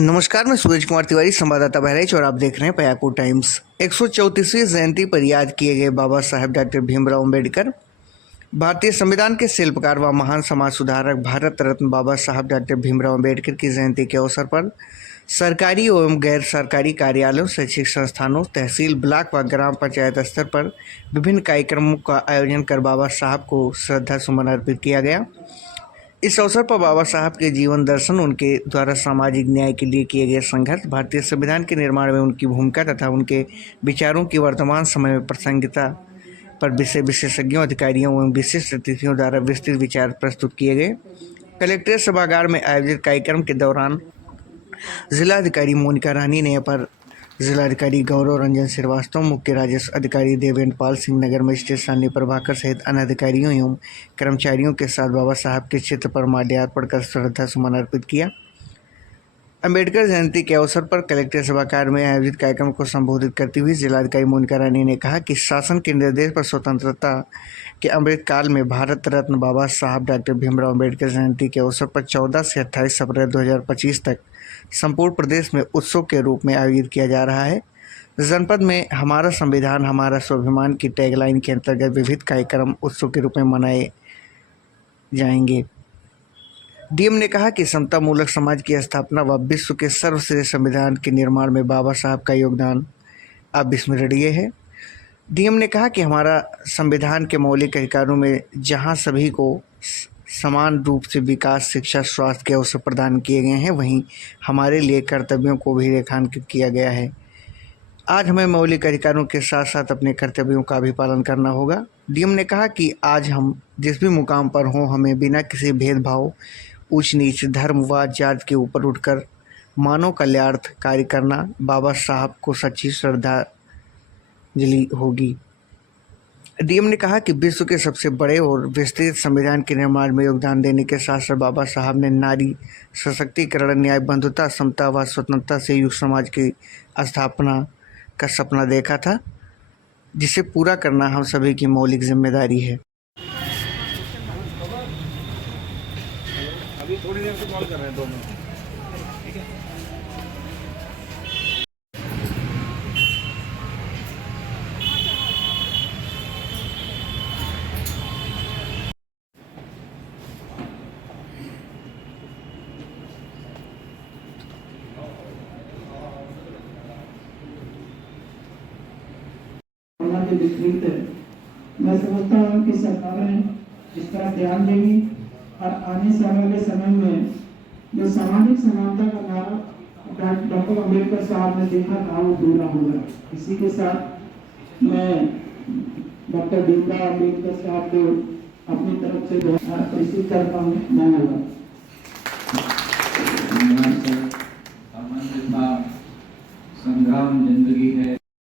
नमस्कार, मैं सूरज कुमार तिवारी, संवाददाता बहराइच, और आप देख रहे हैं पयाकोट टाइम्स। 134वीं जयंती पर याद किए गए बाबा साहेब डॉक्टर भीमराव अम्बेडकर। भारतीय संविधान के शिल्पकार व महान समाज सुधारक भारत रत्न बाबा साहब डॉक्टर भीमराव अम्बेडकर की जयंती के अवसर पर सरकारी एवं गैर सरकारी कार्यालयों, शैक्षिक संस्थानों, तहसील, ब्लॉक व ग्राम पंचायत स्तर पर विभिन्न कार्यक्रमों का आयोजन कर बाबा साहब को श्रद्धा सुमन अर्पित किया गया। इस अवसर पर बाबा साहब के जीवन दर्शन, उनके द्वारा सामाजिक न्याय के लिए किए गए संघर्ष, भारतीय संविधान के निर्माण में उनकी भूमिका तथा उनके विचारों की वर्तमान समय में प्रासंगिकता पर विशेषज्ञों, अधिकारियों एवं विशिष्ट अतिथियों द्वारा विस्तृत विचार प्रस्तुत किए गए। कलेक्ट्रेट सभागार में आयोजित कार्यक्रम के दौरान जिलाधिकारी मोनिका रानी ने अपर जिलाधिकारी गौरव रंजन श्रीवास्तव, मुख्य राजस्व अधिकारी देवेंद्र पाल सिंह, नगर मजिस्ट्रेट सानी प्रभाकर सहित अन्य अधिकारियों एवं कर्मचारियों के साथ बाबा साहब के चित्र पर माल्यार्पण कर श्रद्धा सुमन अर्पित किया। अम्बेडकर जयंती के अवसर पर कलेक्ट्रेट सभागार में आयोजित कार्यक्रम को संबोधित करती हुई जिलाधिकारी मोनिका रानी ने कहा कि शासन के निर्देश पर स्वतंत्रता के अमृत काल में भारत रत्न बाबा साहब डॉक्टर भीमराव अम्बेडकर जयंती के अवसर पर 14 से 28 अप्रैल 2025 तक संपूर्ण प्रदेश में उत्सव के रूप में आयोजित किया जा रहा है। जनपद में हमारा संविधान हमारा स्वाभिमान की टैगलाइन के अंतर्गत विविध कार्यक्रम उत्सव के रूप में मनाए जाएंगे। डीएम ने कहा कि समता मूलक समाज की स्थापना व विश्व के सर्वश्रेष्ठ संविधान के निर्माण में बाबा साहब का योगदान अविस्मरणीय है। डीएम ने कहा कि हमारा संविधान के मौलिक अधिकारों में जहां सभी को समान रूप से विकास, शिक्षा, स्वास्थ्य के अवसर प्रदान किए गए हैं, वहीं हमारे लिए कर्तव्यों को भी रेखांकित किया गया है। आज हमें मौलिक अधिकारों के साथ साथ अपने कर्तव्यों का भी पालन करना होगा। डीएम ने कहा कि आज हम जिस भी मुकाम पर हों, हमें बिना किसी भेदभाव, ऊंच नीच, धर्म व जात के ऊपर उठकर मानव कल्याणार्थ कार्य करना बाबा साहब को सच्ची श्रद्धांजलि होगी। डीएम ने कहा कि विश्व के सबसे बड़े और विस्तृत संविधान के निर्माण में योगदान देने के साथ साथ बाबा साहब ने नारी सशक्तिकरण, न्याय, बंधुता, समता व स्वतंत्रता से युक्त समाज की स्थापना का सपना देखा था, जिसे पूरा करना हम सभी की मौलिक जिम्मेदारी है। अभी थोड़ी देर से कॉल कर रहे हैं, 2 मिनट। के विपरीत मैं समझता हूँ कि सरकारें इस तरह ध्यान देंगी और आने से वाले समय में जो सामाजिक समानता का नारा डॉक्टर अम्बेडकर साहब ने देखा था वो पूरा होगा। इसी के साथ मैं डॉक्टर भीमराव अम्बेडकर साहब को अपनी तरफ से बहुत परिचित करता हूँ। धन्यवाद। संग्राम